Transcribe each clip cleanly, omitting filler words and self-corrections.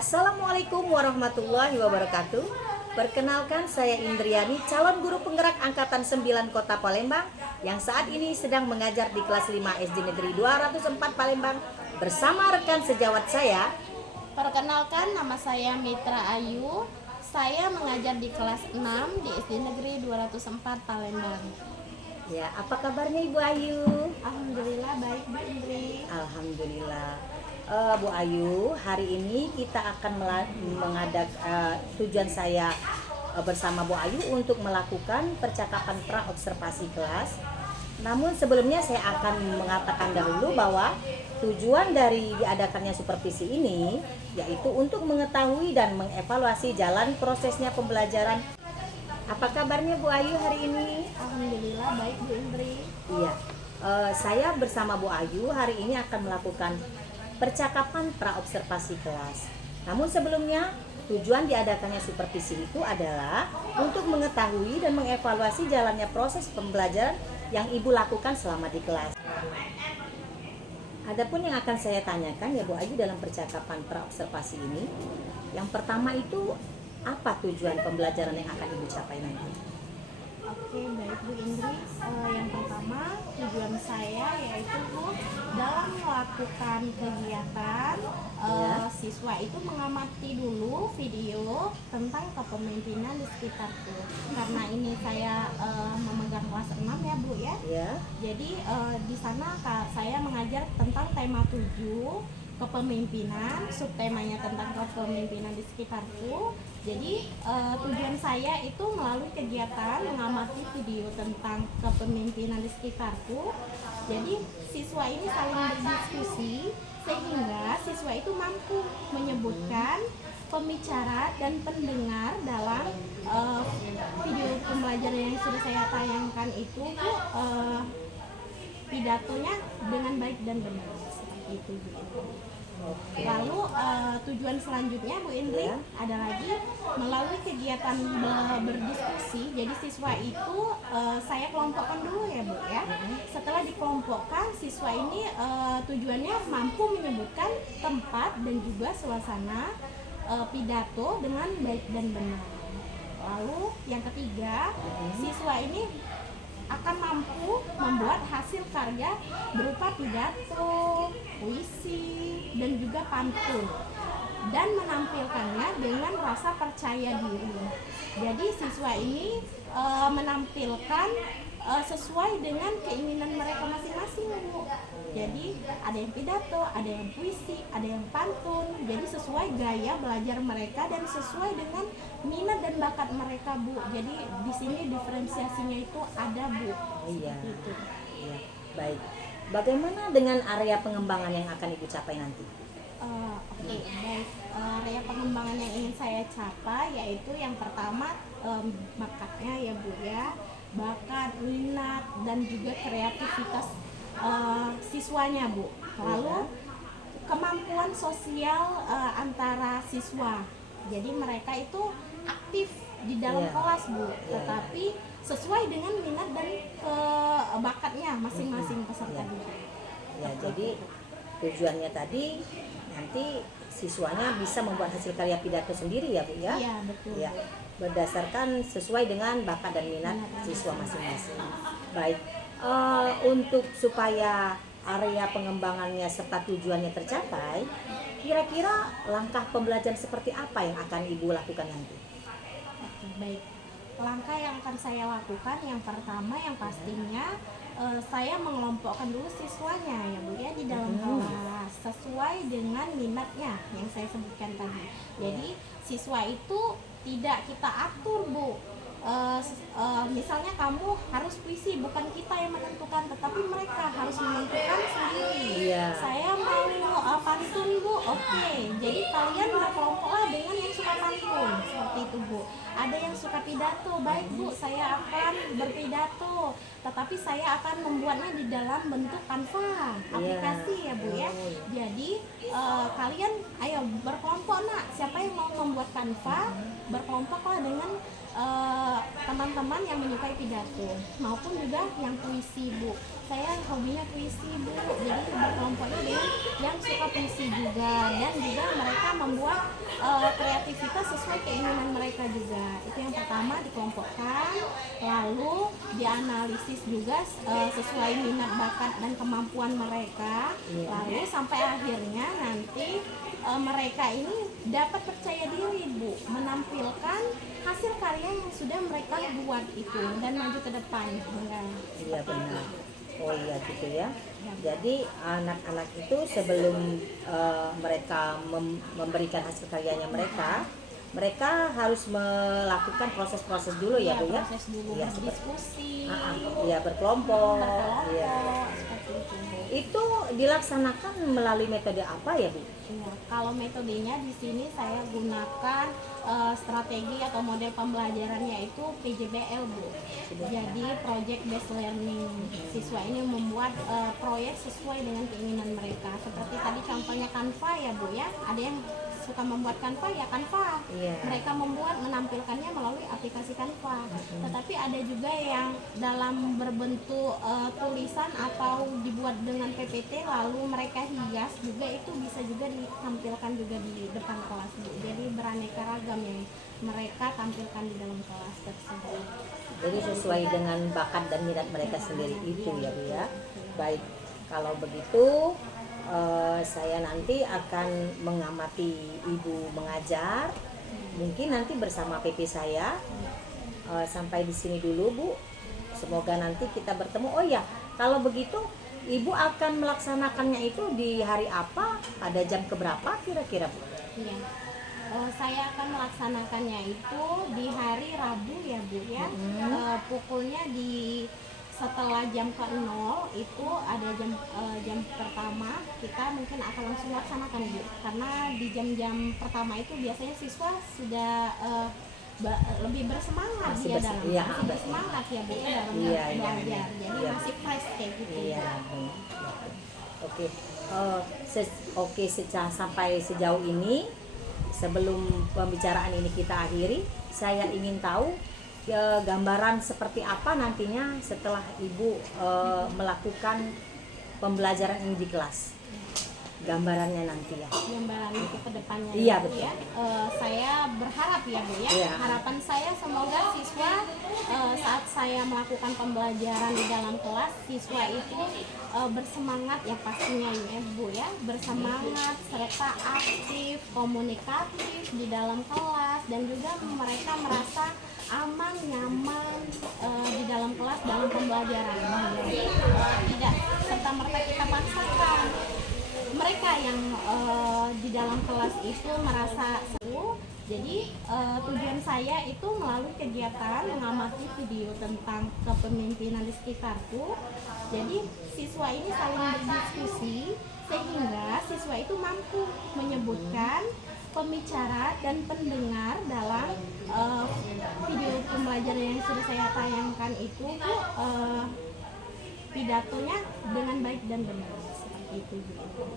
Assalamualaikum warahmatullahi wabarakatuh. Perkenalkan, saya Indriani, calon guru penggerak Angkatan 9 Kota Palembang yang saat ini sedang mengajar di kelas 5 SD Negeri 204 Palembang bersama rekan sejawat saya. Perkenalkan, nama saya Mitra Ayu. Saya mengajar di kelas 6 di SD Negeri 204 Palembang. Ya, apa kabarnya Ibu Ayu? Alhamdulillah baik, Bu Indri. Alhamdulillah. Bu Ayu, hari ini kita akan tujuan saya bersama Bu Ayu untuk melakukan percakapan praobservasi kelas. Namun sebelumnya saya akan mengatakan dahulu bahwa tujuan dari diadakannya supervisi ini yaitu untuk mengetahui dan mengevaluasi jalan prosesnya pembelajaran. Apa kabarnya Bu Ayu hari ini? Alhamdulillah baik, Bu Indri. Iya, saya bersama Bu Ayu hari ini akan melakukan percakapan praobservasi kelas. Namun sebelumnya, tujuan diadakannya supervisi itu adalah untuk mengetahui dan mengevaluasi jalannya proses pembelajaran yang Ibu lakukan selama di kelas. Adapun yang akan saya tanyakan ya Bu Ayu dalam percakapan praobservasi ini, yang pertama itu apa tujuan pembelajaran yang akan Ibu capai nanti? Oke, baik Bu Indri. Yang pertama, tujuan saya yaitu Bu, dalam melakukan kegiatan siswa itu mengamati dulu video tentang kepemimpinan di sekitarku. Karena ini saya memegang kelas 6 ya Bu ya. Jadi di sana saya mengajar tentang tema 7 kepemimpinan, subtemanya tentang kepemimpinan di sekitarku. Jadi tujuan saya itu melalui kegiatan mengamati video tentang kepemimpinan di sekitarku. Jadi siswa ini saling berdiskusi sehingga siswa itu mampu menyebutkan pembicara dan pendengar dalam video pembelajaran yang sudah saya tayangkan itu pidatonya dengan baik dan benar seperti itu Bu. Lalu tujuan selanjutnya Bu Indri ada lagi melalui kegiatan berdiskusi. Jadi siswa itu saya kelompokkan dulu ya Bu ya. Setelah dikelompokkan, siswa ini tujuannya mampu menyebutkan tempat dan juga suasana pidato dengan baik dan benar. Lalu yang ketiga, siswa ini akan mampu membuat hasil karya berupa pidato, puisi, dan juga pantun, dan menampilkannya dengan rasa percaya diri. Jadi siswa ini menampilkan sesuai dengan keinginan mereka masing-masing Bu. Jadi ada yang pidato, ada yang puisi, ada yang pantun. Jadi sesuai gaya belajar mereka dan sesuai dengan minat dan bakat mereka Bu. Jadi di sini diferensiasinya itu ada Bu. Iya. Baik. Bagaimana dengan area pengembangan yang akan Ibu capai nanti? Oke, baik. Area pengembangan yang ingin saya capai yaitu yang pertama bakatnya ya Bu ya. Bakat, minat, dan juga kreativitas siswanya Bu. Lalu kemampuan sosial antara siswa. Jadi mereka itu aktif di dalam kelas Bu, tetapi sesuai dengan minat dan bakatnya masing-masing peserta didik. Ya, jadi tujuannya tadi nanti siswanya bisa membuat hasil karya pidato sendiri ya Bu ya? Iya betul. Ya, berdasarkan sesuai dengan bakat dan minat siswa masing-masing. Baik, untuk supaya area pengembangannya serta tujuannya tercapai, kira-kira langkah pembelajaran seperti apa yang akan Ibu lakukan nanti? Oke, baik. Langkah yang akan saya lakukan yang pertama yang pastinya saya mengelompokkan dulu siswanya ya Bu ya di dalam kelas sesuai dengan minatnya yang saya sebutkan tadi. Jadi siswa itu tidak kita atur Bu. Misalnya kamu harus puisi, bukan kita yang menentukan, tetapi mereka harus menentukan sendiri. Saya mau pantun Bu, oke. Jadi kalian berkelompoklah dengan yang suka pantun, seperti itu Bu. Ada yang suka pidato, baik Bu, saya akan berpidato, tetapi saya akan membuatnya di dalam bentuk Canva, aplikasi ya Bu ya. Jadi kalian ayo berkelompok nak, siapa yang mau membuat Canva, berkelompoklah dengan teman-teman yang menyukai pidato maupun juga yang puisi Bu. Saya hobinya puisi Bu, jadi berkelompoknya dengan yang suka puisi juga, dan juga mereka membuat kreativitas sesuai keinginan mereka juga. Itu yang pertama, dikelompokkan, lalu dianalisis juga sesuai minat bakat dan kemampuan mereka, lalu sampai akhirnya nanti mereka ini dapat percaya diri Bu, menampilkan hasil karya yang sudah mereka buat itu dan maju ke depan. Iya benar. Oh iya gitu ya. Jadi anak-anak itu sebelum mereka memberikan hasil karyanya mereka harus melakukan proses-proses dulu ya Bu ya. Proses dulu, Iya, berdiskusi, iya berkelompok. Iya. seperti itu Bu. Itu dilaksanakan melalui metode apa ya Bu? Iya, kalau metodenya di sini saya gunakan strategi atau model pembelajarannya itu PJBL Bu. Jadi project based learning. Siswa ini membuat proyek sesuai dengan keinginan mereka. Seperti tadi contohnya Canva ya Bu ya. Ada yang suka membuat Canva ya Canva. Iya. Mereka membuat menampilkannya melalui aplikasi Canva. Tetapi ada juga yang dalam berbentuk tulisan atau dibuat dengan PPT lalu mereka hias juga, itu bisa juga ditampilkan juga di depan kelas Bu. Jadi beraneka ragam yang mereka tampilkan di dalam kelas tersebut. Jadi sesuai dengan bakat dan minat mereka sendiri itu ya Bu ya. Baik, kalau begitu saya nanti akan mengamati Ibu mengajar. Mungkin nanti bersama PP saya. Sampai di sini dulu Bu. Semoga nanti kita bertemu. Oh ya, kalau begitu Ibu akan melaksanakannya itu di hari apa? Pada jam keberapa kira-kira Bu? Iya. Saya akan melaksanakannya itu di hari Rabu ya Bu ya. Pukulnya setelah jam ke-0 itu ada jam pertama, kita mungkin akan langsung laksanakan Bu. Karena di jam-jam pertama itu biasanya siswa sudah lebih bersemangat Masih dia dalam iya, masih bersemangat ya Bu ya dalam Iya, belajar. Jadi iya. masih fresh kayak gitu. Iya. Oke. Oke, sampai sejauh ini sebelum pembicaraan ini kita akhiri, saya ingin tahu gambaran seperti apa nantinya setelah Ibu melakukan pembelajaran ini di kelas. Gambarannya nanti ya. Gambaran itu ke depannya Iya, Bu, betul. ya. Saya berharap ya Bu ya. Iya. Harapan saya semoga siswa saat saya melakukan pembelajaran di dalam kelas, siswa itu bersemangat ya pastinya ya Bu ya. Bersemangat serta aktif, komunikatif di dalam kelas, dan juga mereka merasa aman, nyaman di dalam kelas dalam pembelajaran. Tidak serta merta kita paksakan. Mereka yang di dalam kelas itu merasa seru. Jadi tujuan saya itu melalui kegiatan mengamati video tentang kepemimpinan di sekitarku. Jadi siswa ini saling berdiskusi sehingga siswa itu mampu menyebutkan pembicara dan pendengar dalam video pembelajaran yang sudah saya tayangkan itu pidatonya dengan baik dan benar. Itu Bu.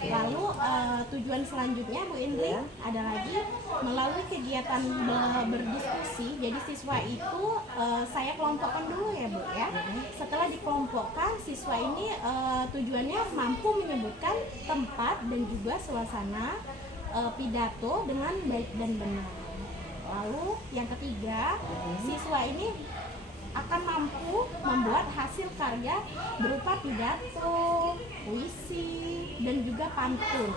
Lalu tujuan selanjutnya Bu Indri ada lagi melalui kegiatan berdiskusi. Jadi siswa itu saya kelompokkan dulu ya Bu ya. Setelah dikelompokkan, siswa ini tujuannya mampu menyebutkan tempat dan juga suasana pidato dengan baik dan benar. Lalu yang ketiga, siswa ini akan mampu membuat hasil karya berupa pidato, puisi, dan juga pantun,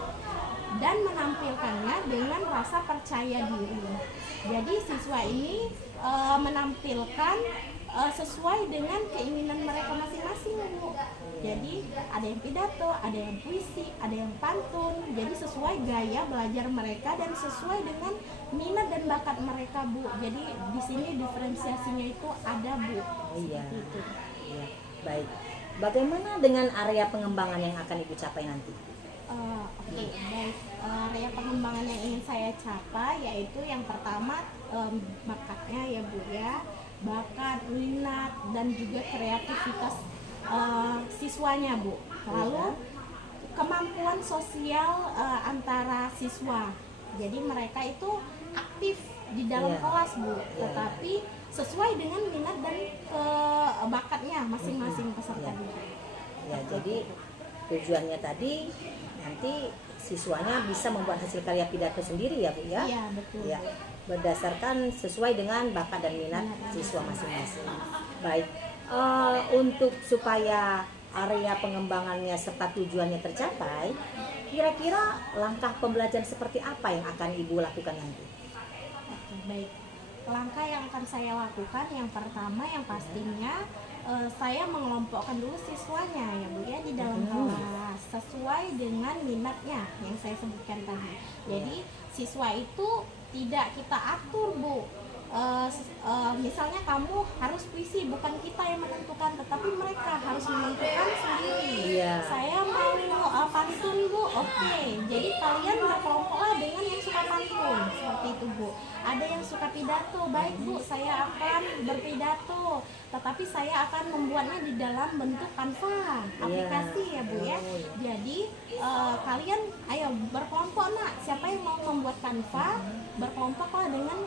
dan menampilkannya dengan rasa percaya diri. Jadi siswa ini menampilkan sesuai dengan keinginan mereka masing-masing Bu. Jadi ada yang pidato, ada yang puisi, ada yang pantun. Jadi sesuai gaya belajar mereka dan sesuai dengan minat dan bakat mereka Bu. Jadi di sini diferensiasinya itu ada Bu. Iya. Itu. Iya. Baik. Bagaimana dengan area pengembangan yang akan Ibu capai nanti? Oke, baik. Area pengembangan yang ingin saya capai yaitu yang pertama bakatnya ya Bu ya. Bakat, minat, dan juga kreativitas siswanya Bu. Lalu kemampuan sosial antara siswa. Jadi mereka itu aktif di dalam kelas Bu, tetapi sesuai dengan minat dan bakatnya masing-masing peserta didik. Ya, jadi tujuannya tadi nanti siswanya bisa membuat hasil karya pidato sendiri ya Bu ya. Iya, betul. Ya, berdasarkan sesuai dengan bakat dan minat siswa masing-masing. Baik, untuk supaya area pengembangannya serta tujuannya tercapai, kira-kira langkah pembelajaran seperti apa yang akan Ibu lakukan nanti? Oke, baik. Langkah yang akan saya lakukan yang pertama yang pastinya saya mengelompokkan dulu siswanya ya Bu ya di dalam kelas sesuai dengan minatnya yang saya sebutkan tadi. Jadi siswa itu tidak kita atur Bu. Misalnya kamu harus puisi, bukan kita yang menentukan, tetapi mereka harus menentukan sendiri. Iya. Saya mau pantun Bu, oke. Jadi kalian berkelompoklah dengan yang suka pantun, seperti itu Bu. Ada yang suka pidato, baik Bu, saya akan berpidato, tetapi saya akan membuatnya di dalam bentuk Canva, aplikasi ya Bu ya. Jadi kalian ayo berkelompok nak, siapa yang mau membuat Canva, berkelompoklah dengan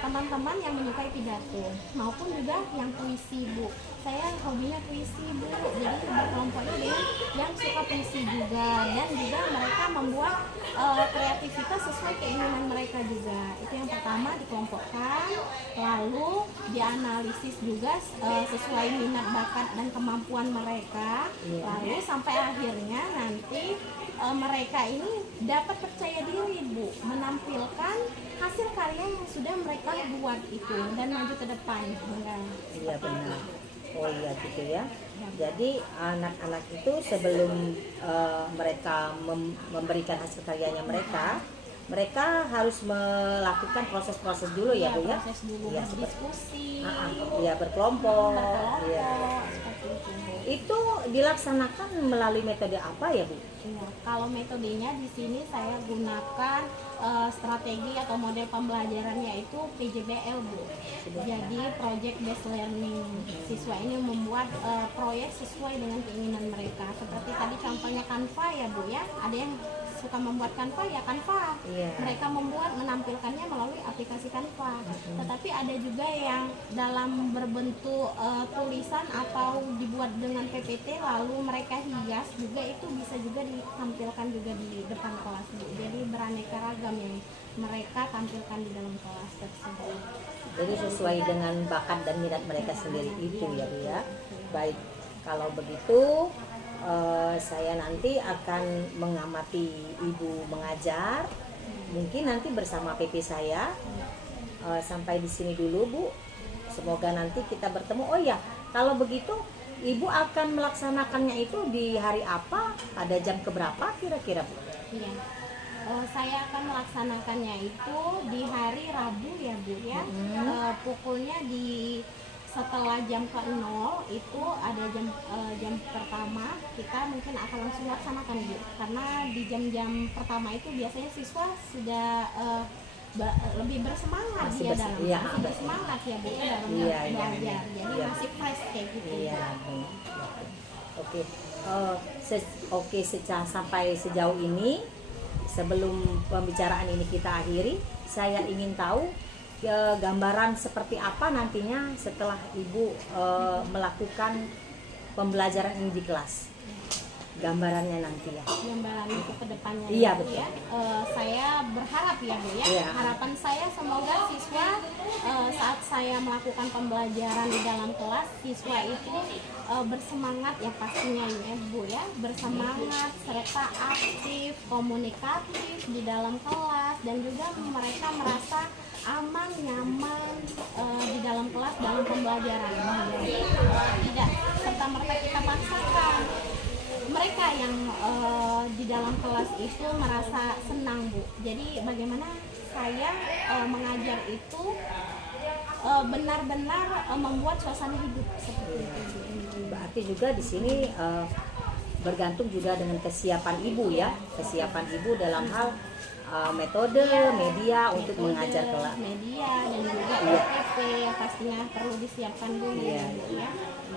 teman-teman yang menyukai pidato maupun juga yang puisi Bu. Saya hobinya puisi Bu, jadi berkelompoknya dengan yang suka puisi juga, dan juga mereka membuat kreativitas sesuai keinginan mereka juga. Itu yang pertama, dikelompokkan, lalu dianalisis juga sesuai minat bakat dan kemampuan mereka, lalu sampai akhirnya nanti mereka ini dapat percaya diri Bu, menampilkan hasil karya yang sudah mereka buat itu dan maju ke depan. Iya benar. Oh iya gitu ya. Jadi anak-anak itu sebelum mereka memberikan hasil karyanya mereka harus melakukan proses-proses dulu ya Bu ya. Proses dulu, Ya, berdiskusi, ya berkelompok. Ya. seperti itu Bu. Itu dilaksanakan melalui metode apa ya Bu? Iya, kalau metodenya di sini saya gunakan strategi atau model pembelajarannya itu PJBL Bu. Jadi project based learning. Siswa ini membuat proyek sesuai dengan keinginan mereka. Seperti tadi contohnya Canva ya Bu ya. Ada yang suka membuat Canva ya Canva. Mereka membuat menampilkannya melalui aplikasi Canva. Tetapi ada juga yang dalam berbentuk tulisan atau dibuat dengan PPT lalu mereka hias juga, itu bisa juga ditampilkan juga di depan kelas Bu. Jadi beraneka ragam yang mereka tampilkan di dalam kelas tersebut. Jadi sesuai dengan bakat dan minat mereka sendiri itu ya Bu ya. Baik, kalau begitu saya nanti akan mengamati Ibu mengajar. Mungkin nanti bersama PP saya. Sampai di sini dulu Bu. Semoga nanti kita bertemu. Oh ya, kalau begitu Ibu akan melaksanakannya itu di hari apa? Pada jam keberapa kira-kira Bu? Iya. Saya akan melaksanakannya itu di hari Rabu ya Bu ya. Pukulnya setelah jam ke-0 itu ada jam pertama, kita mungkin akan langsung laksanakan Bu. Karena di jam-jam pertama itu biasanya siswa sudah lebih bersemangat masih bersemangat ya Bu ya dalam belajar. Jadi masih fresh kayak gitu. Iya. Oke, sampai sejauh ini, sebelum pembicaraan ini kita akhiri, saya ingin tahu gambaran seperti apa nantinya setelah Ibu melakukan pembelajaran ini di kelas. Gambarannya nanti ya. Gambarannya ke depannya. Iya betul. Ya. Saya berharap ya Bu ya. Iya. Harapan saya semoga siswa saat saya melakukan pembelajaran di dalam kelas, siswa itu bersemangat ya pastinya ya Bu ya, bersemangat serta aktif, komunikatif di dalam kelas, dan juga mereka merasa aman, nyaman di dalam kelas dalam pembelajaran. Jadi tidak serta-merta kita paksakan. Mereka yang di dalam kelas itu merasa senang Bu. Jadi bagaimana saya mengajar itu benar-benar membuat suasana hidup seperti itu. Berarti juga di sini bergantung juga dengan kesiapan Ibu ya, kesiapan Ibu dalam hal metode, media untuk mengajar kelas. Media dan juga PPT yang pastinya perlu disiapkan dulu ya.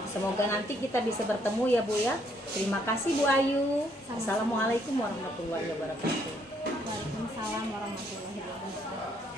Semoga nanti kita bisa bertemu ya Bu ya. Terima kasih Bu Ayu. Assalamualaikum warahmatullahi wabarakatuh. Waalaikumsalam warahmatullahi wabarakatuh.